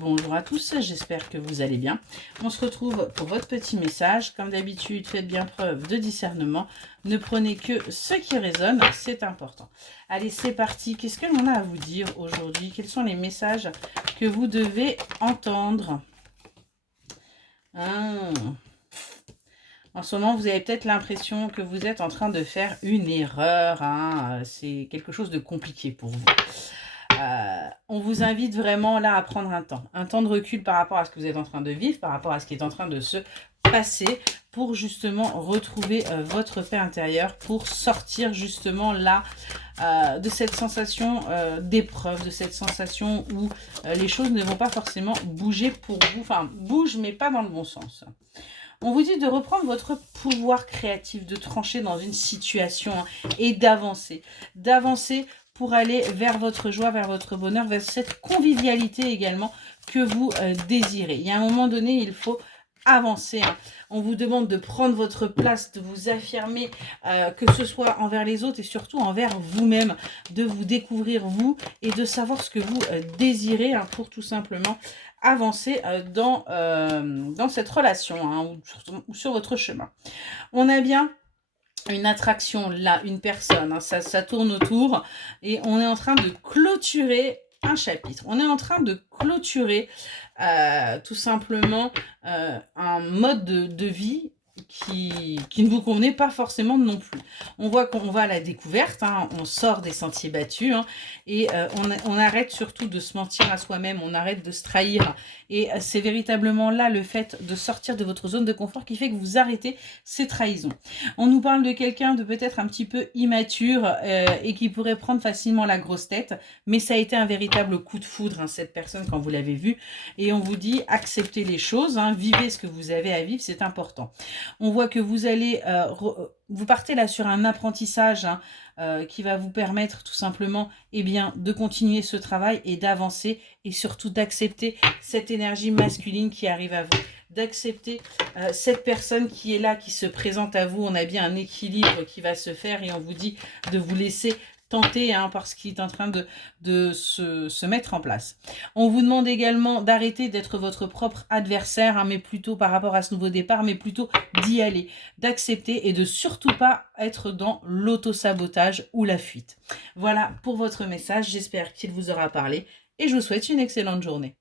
Bonjour à tous, j'espère que vous allez bien. On se retrouve pour votre petit message. Comme d'habitude, faites bien preuve de discernement. Ne prenez que ce qui résonne, c'est important. Allez, c'est parti. Qu'est-ce que l'on a à vous dire aujourd'hui? Quels sont les messages que vous devez entendre? En ce moment, vous avez peut-être l'impression que vous êtes en train de faire une erreur. C'est quelque chose de compliqué pour vous. On vous invite vraiment là à prendre un temps de recul par rapport à ce que vous êtes en train de vivre, par rapport à ce qui est en train de se passer, pour justement retrouver votre paix intérieure, pour sortir justement là de cette sensation d'épreuve, de cette sensation où les choses ne vont pas forcément bouger pour vous, enfin bougent mais pas dans le bon sens. On vous dit de reprendre votre pouvoir créatif, de trancher dans une situation et d'avancer. D'avancer pour aller vers votre joie, vers votre bonheur, vers cette convivialité également que vous désirez. Il y a un moment donné, il faut avancer. On vous demande de prendre votre place, de vous affirmer, que ce soit envers les autres et surtout envers vous-même, de vous découvrir vous et de savoir ce que vous désirez pour tout simplement avancer dans cette relation ou sur votre chemin. On a bien une attraction là, une personne, ça tourne autour et on est en train de clôturer un chapitre. On est en train de clôturer tout simplement un mode de vie qui ne vous convenait pas forcément non plus. On voit qu'on va à la découverte, on sort des sentiers battus et on arrête surtout de se mentir à soi-même, on arrête de se trahir. Et c'est véritablement là le fait de sortir de votre zone de confort qui fait que vous arrêtez ces trahisons. On nous parle de quelqu'un de peut-être un petit peu immature et qui pourrait prendre facilement la grosse tête, mais ça a été un véritable coup de foudre, cette personne, quand vous l'avez vue. Et on vous dit, acceptez les choses, vivez ce que vous avez à vivre, c'est important. On voit que vous allez, vous partez là sur un apprentissage qui va vous permettre tout simplement de continuer ce travail et d'avancer et surtout d'accepter cette énergie masculine qui arrive à vous, d'accepter cette personne qui est là, qui se présente à vous. On a bien un équilibre qui va se faire et on vous dit de vous laisser tenter parce qu'il est en train de se mettre en place. On vous demande également d'arrêter d'être votre propre adversaire, mais plutôt par rapport à ce nouveau départ, mais plutôt d'y aller, d'accepter et de surtout pas être dans l'auto-sabotage ou la fuite. Voilà pour votre message, j'espère qu'il vous aura parlé et je vous souhaite une excellente journée.